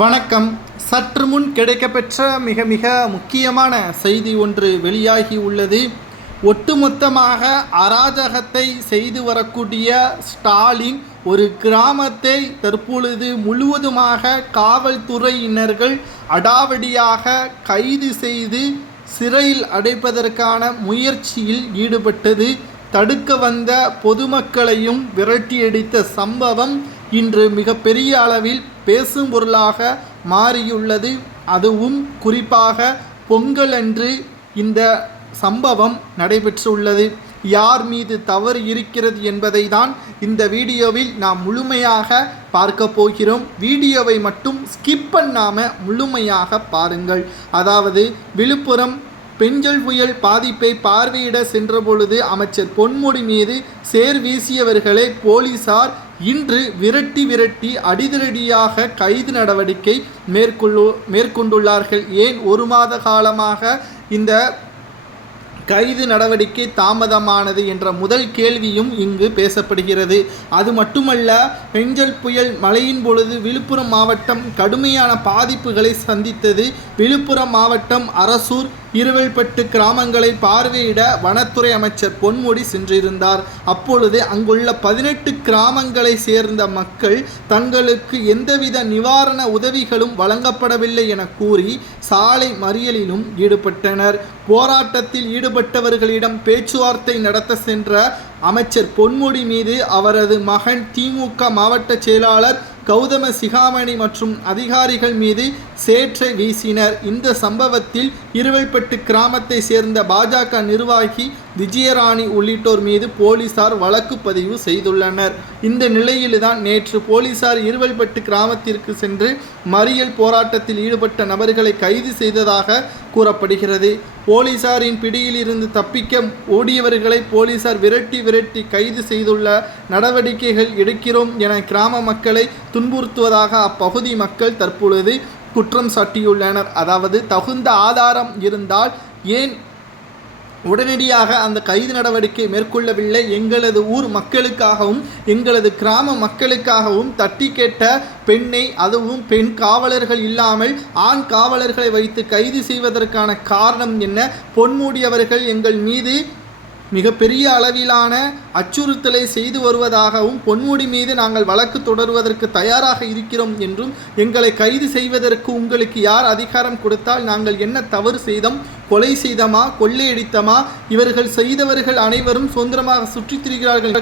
வணக்கம். சற்று முன் கிடைக்கப்பெற்ற மிக மிக முக்கியமான செய்தி ஒன்று வெளியாகி உள்ளது. ஒட்டுமொத்தமாக அராஜகத்தை செய்து வரக்கூடிய ஸ்டாலின் ஒரு கிராமத்தை தற்பொழுது முழுவதுமாக காவல்துறையினர்கள் அடாவடியாக கைது செய்து சிறையில் அடைப்பதற்கான முயற்சியில் ஈடுபட்டது. தடுக்க வந்த பொதுமக்களையும் விரட்டியடித்த சம்பவம் இன்று மிகப்பெரிய அளவில் பேசும் பொருளாக மாறியுள்ளது. அதுவும் குறிப்பாக பொங்கல் அன்று இந்த சம்பவம் நடைபெற்றுள்ளது. யார் மீது தவறு இருக்கிறது என்பதை தான் இந்த வீடியோவில் நாம் முழுமையாக பார்க்க போகிறோம். வீடியோவை மட்டும் ஸ்கிப் பண்ணாமல் முழுமையாக பாருங்கள். அதாவது விழுப்புரம் பெஞ்சல் புயல் பாதிப்பை பார்வையிட சென்றபொழுது அமைச்சர் பொன்முடி மீது சேர் வீசியவர்களை போலீசார் இன்று விரட்டி அடிதடியாக கைது நடவடிக்கை மேற்கொண்டுள்ளார்கள். ஏன் ஒரு மாத காலமாக இந்த கைது நடவடிக்கை தாமதமானது என்ற முதல் கேள்வியும் இங்கு பேசப்படுகிறது. அது மட்டுமல்ல, பெஞ்சல் புயல் மழையின் பொழுது விழுப்புரம் மாவட்டம் கடுமையான பாதிப்புகளை சந்தித்தது. விழுப்புரம் மாவட்டம் அரசூர் இருவல்பட்டு கிராமங்களை பார்வையிட வனத்துறை அமைச்சர் பொன்முடி சென்றிருந்தார். அப்பொழுது அங்குள்ள 18 கிராமங்களை சேர்ந்த மக்கள் தங்களுக்கு எந்தவித நிவாரண உதவிகளும் வழங்கப்படவில்லை என கூறி சாலை மறியலிலும் ஈடுபட்டனர். போராட்டத்தில் ஈடுபட்டவர்களிடம் பேச்சுவார்த்தை நடத்த சென்ற அமைச்சர் பொன்முடி மீது அவரது மகன் திமுக மாவட்ட செயலாளர் கௌதம சிகாமணி மற்றும் அதிகாரிகள் மீது சேற்றை வீசினர். இந்த சம்பவத்தில் இருவல்பட்டு கிராமத்தை சேர்ந்த பாஜக நிர்வாகி விஜயராணி உள்ளிட்டோர் மீது போலீசார் வழக்கு பதிவு செய்துள்ளனர். இந்த நிலையில்தான் நேற்று போலீசார் இருவல்பட்டு கிராமத்திற்கு சென்று மறியல் போராட்டத்தில் ஈடுபட்ட நபர்களை கைது செய்ததாக கூறப்படுகிறது. போலீசாரின் பிடியில் இருந்து தப்பிக்க ஓடியவர்களை போலீசார் விரட்டி கைது செய்துள்ள நடவடிக்கைகள் எடுக்கிறோம் என கிராம மக்களை துன்புறுத்துவதாக அப்பகுதி மக்கள் தற்பொழுது குற்றம் சாட்டியுள்ளனர். அதாவது தகுந்த ஆதாரம் இருந்தால் ஏன் உடனடியாக அந்த கைது நடவடிக்கை மேற்கொள்ளவில்லை? எங்களது ஊர் மக்களுக்காகவும் எங்களது கிராம மக்களுக்காகவும் தட்டி கேட்ட பெண்ணை, அதுவும் பெண் காவலர்கள் இல்லாமல் ஆண் காவலர்களை வைத்து கைது செய்வதற்கான காரணம் என்ன? பொன்முடி அவர்கள் எங்கள் மீது மிகப்பெரிய அளவிலான அச்சுறுத்தலை செய்து வருவதாகவும் பொன்முடி மீது நாங்கள் வழக்கு தொடர்வதற்கு தயாராக இருக்கிறோம் என்றும், எங்களை கைது செய்வதற்கு உங்களுக்கு யார் அதிகாரம் கொடுத்தால் நாங்கள் என்ன தவறு செய்தோம்? கொலை செய்தமா? கொள்ளையடித்தமா? இவர்கள் செய்தவர்கள் அனைவரும் சுதந்திரமாக சுற்றித் திரிகிறார்கள்.